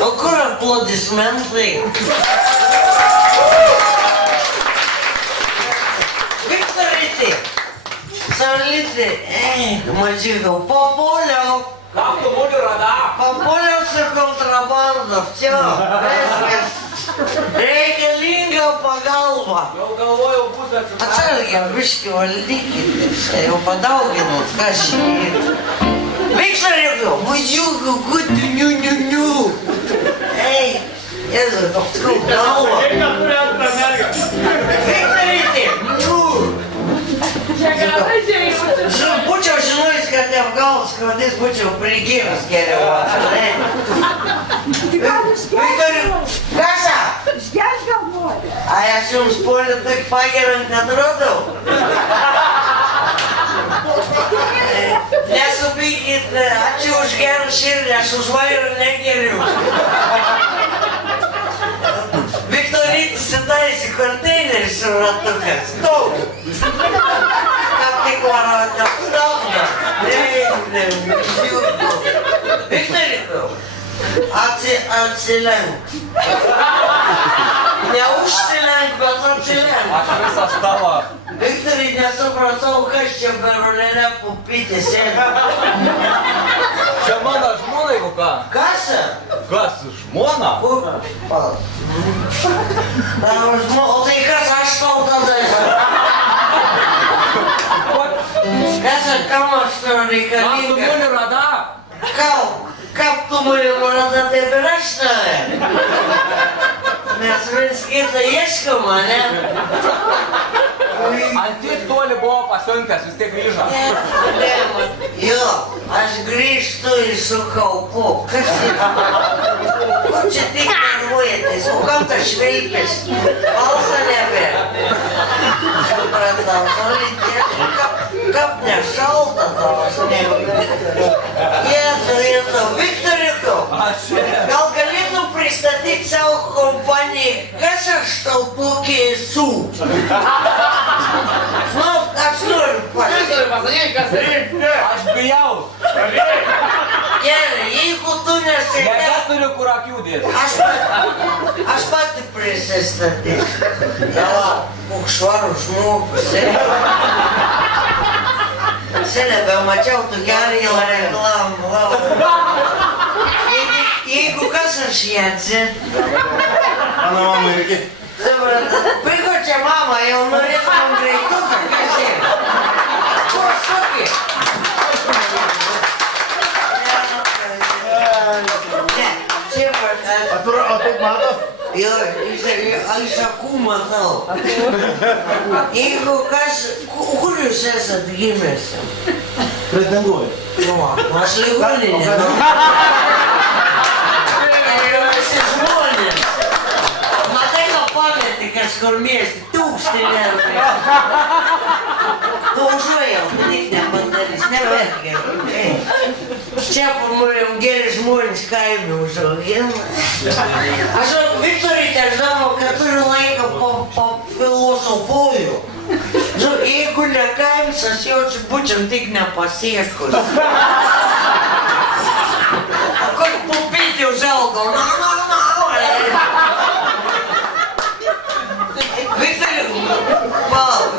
O kur aplodismentai? Viktoryti, Saulyti, mažiukau, papuoliau. Как ты будешь рада? Papuoliau su kontrabandu, все, viskas. Reikalinga pagalba. Jau galvojau būti Atsargiai, biškį valdykite, čia jau padauginot, ką šį. Viktoriukau, mažiukau, kutu, niu. Ei, Jėzu, toks galva. Viktoryti, būčiau žinojus, kad Afgalas kvadys, būčiau prigėrus geriau. Viktoriu, kasą? Išgerti gal nori? Ai, aš jums polį tik pageriant neatrodau. Nesupykit, ačiū už gerą širdį, aš už vairą negeriu. Viktoritis įtaisi konteinerį su ratukas. Daug. Kaip tik varote apstabdą. Viktorikau, atsilenk. Neužsilenk, bet atsilenk. Aš visą stalą. Viktorai, nesupratau, kas čia per rulelę pupytė sėdi. Čia mano žmona, jeigu ką. Kas? Kas, žmona? Kur? Tavo žmona, o tai kas aš tau tada esu? Kas, kam aš tau Как ты reikalinga? будешь рада? Kaip tu mane rada, taip ir aš tave. Mes viens kitą ieškom, ne? Ant tiek toli buvo pasiuntęs, vis tiek grįžo. Jo, aš grįžtu ir su kaupu. Kas tai? Ko čia tik nervuojatės? O kam tas švilpės? Balsą nebėra. Supratau, solidės. Kap nešalta tavo sniegu. Jėzu, Viktoriukau, Aš gal galėtum pristatyti savo kompanijai, kas aš tau tokia esu? Nu, aš noriu pasakyti. Aš bijau. Gerai, jeigu tu nesėdė, Nebeturiu kur akių dėti. aš pati prisistatysiu. Būk švarus žmogus. Senebe, mačiau, tu gerai jau reklamą. Jeigu kas aš Jadzė. Mano mama irgi. Supratau, puiku čia mama, jau norėtum greituką, kas yra? Kur suki? Ne, čia pat. O taip matos? Jo, iš akų matau. Jeigu kas, kur jūs esat gimęs? Pretenduoju. Nu, aš ligoninė. Visi žmonės. Matai, ką pamėti kažkur miesti, tūkštelėrtai. Tu užuojau, tik nepadarys, nepergeriu. Čia pamūrėm geri žmonės kaime užaugina. Aš, Viktorite, aš žinau, kad turiu laiką pafilosofuoju. Jeigu ne kaims, aš jaučiu būčiam tik nepasiekus. O kur pupytė užaugo?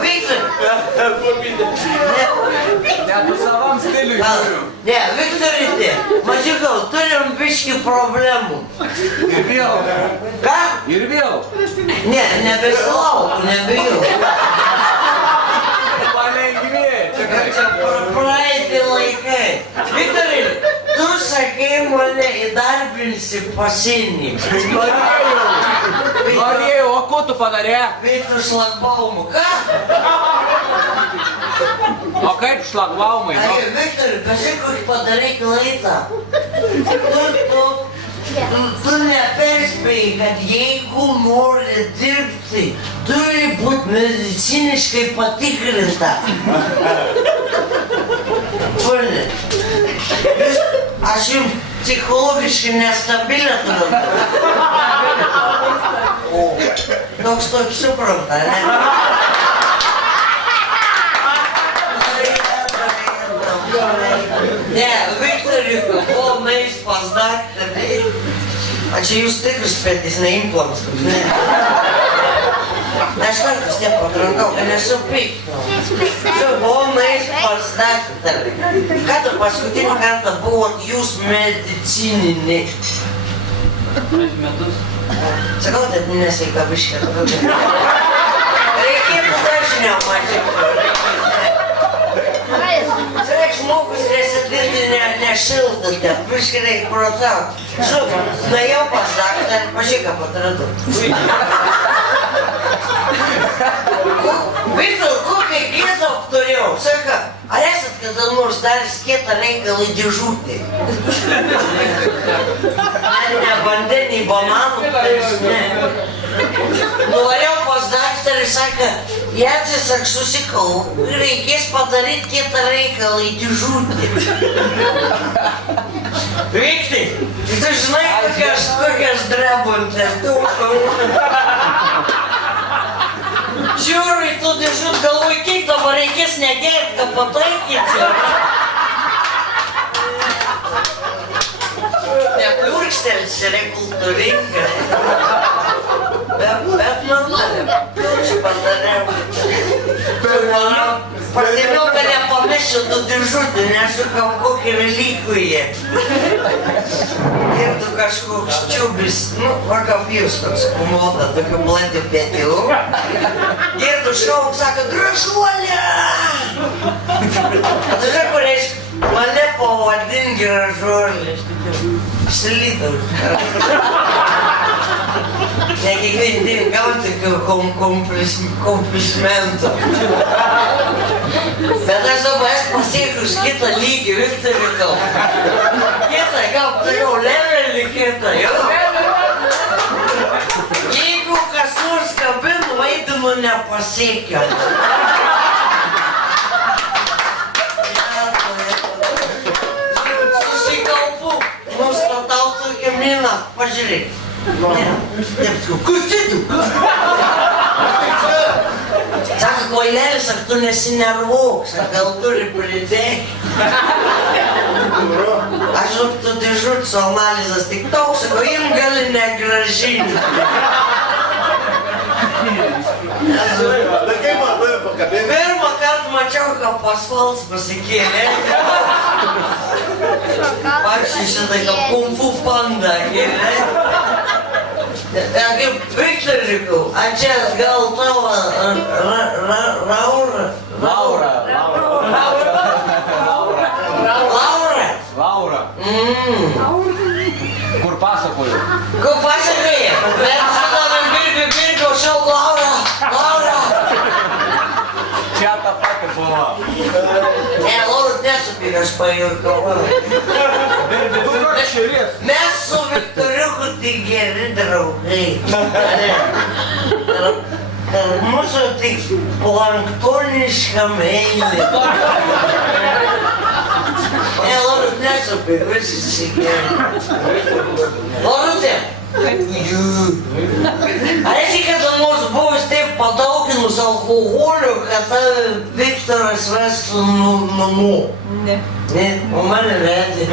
Viktor! Net tu savam stiliui žiūriu. Ne, Viktorite, mažiukau, turim biškį problemų. Ir vėl. Ką? Ir vėl. Ne, nebesilauku, nebijau. Palengvė. Čia praeiti laikai. Viktorai, tu sakei mane įdarbinsi pasienį. Norėjau, o ko tu padarė? Vitu šlagbaumu. Ką? O kaip šlagbaumai? Ai, Viktorai, kažkaip padarai klaidą. Tu neperspėjai, kad jeigu nori dirbti, turi būti mediciniškai patikrinta. Pone, aš jums psichologiškai nestabilę turiu. O, toks supranta, ne? Ne, Viktoriuku, buvo nueis pas daktarį. A čia jūs tikrus petys, ne implants, ne? Aš kartais nepatrankau, kad nesupyktų. Buvo nueis pas daktarį. Kada paskutinį kartą buvot jūs medicininį? Prieš metus. Sakau, tai nesveika biškė. Reikėtų dažniau mažiau. Reik žmogus nesidirti nešildote, biškai reik protauti. Nuėjau pas daktarį, pažiūrėk, ką patradau. Viktor, kokią gėdą apturėjau? Saka, ar esat kada nors daręs kietą reikalą dėžutį? Ne vandenį, bananų, tai ne. Nuvariau pas daktarį, saka, Jacas, aš susikau, reikės padaryti kietą reikalą dėžutį. Vikti, tu žinai, kokias drebantės duotų. Žiūrui, tu dėžut galvoj, kiek dabar reikės negėt, kad pataikyti. Nepliurkštelis yra kultūringa. Bet normaliai, aš padariau. Pasėmiau, kad nepamešiu tų dėžutį, nesukau kokį relikviją. Ir tu kažkoks čiubis, vakam jūs toks kumota, tokiu blandį pėtilų. Ir tu šauk, sako, gražuolė! A tu žinai, kur reiškia, mane pavadink gražuolė. Išsilydau. Ne kiekvien dieną gauti komplimentų. Bet aš dabar esu pasiekus kitą lygį, Viktorikau. Kitą, gal turėjau levelį kitą, jo. Jeigu kas nors kabinu, vaidinu nepasiekia. Susikalpu, nustatau tokią miną, pažiūrėk. Sako, kvailėlis, ar tu nesinervuok, sako, gal turi pridėti. Aš tu dėžut su analizas tik toks, sako, jim gali negražinti. Pirmą kartą mačiau, kad pasvals pasikėlė. Pačiai šitai, kad kung fu panda kėlė. Kaip Viktorikau, a čia gal tavo Laura? Laura. Kur pasakoju? Kur pasakoji? Bet su tavim birgiau šau Laura. Čia tą patį buvo. Ne, Laura nesupyk, aš pajurkau. Mes su Viktoriuku tik geri draugai. Mūsų tik planktoniška meilė. Ne, Laura nesupyk, visi sikėlė. Laurutė! Ar esi kada nors buvus taip padauginus alkoholio, kad tave Viktoras vestų namo? Ne. Ne? O mane vedė.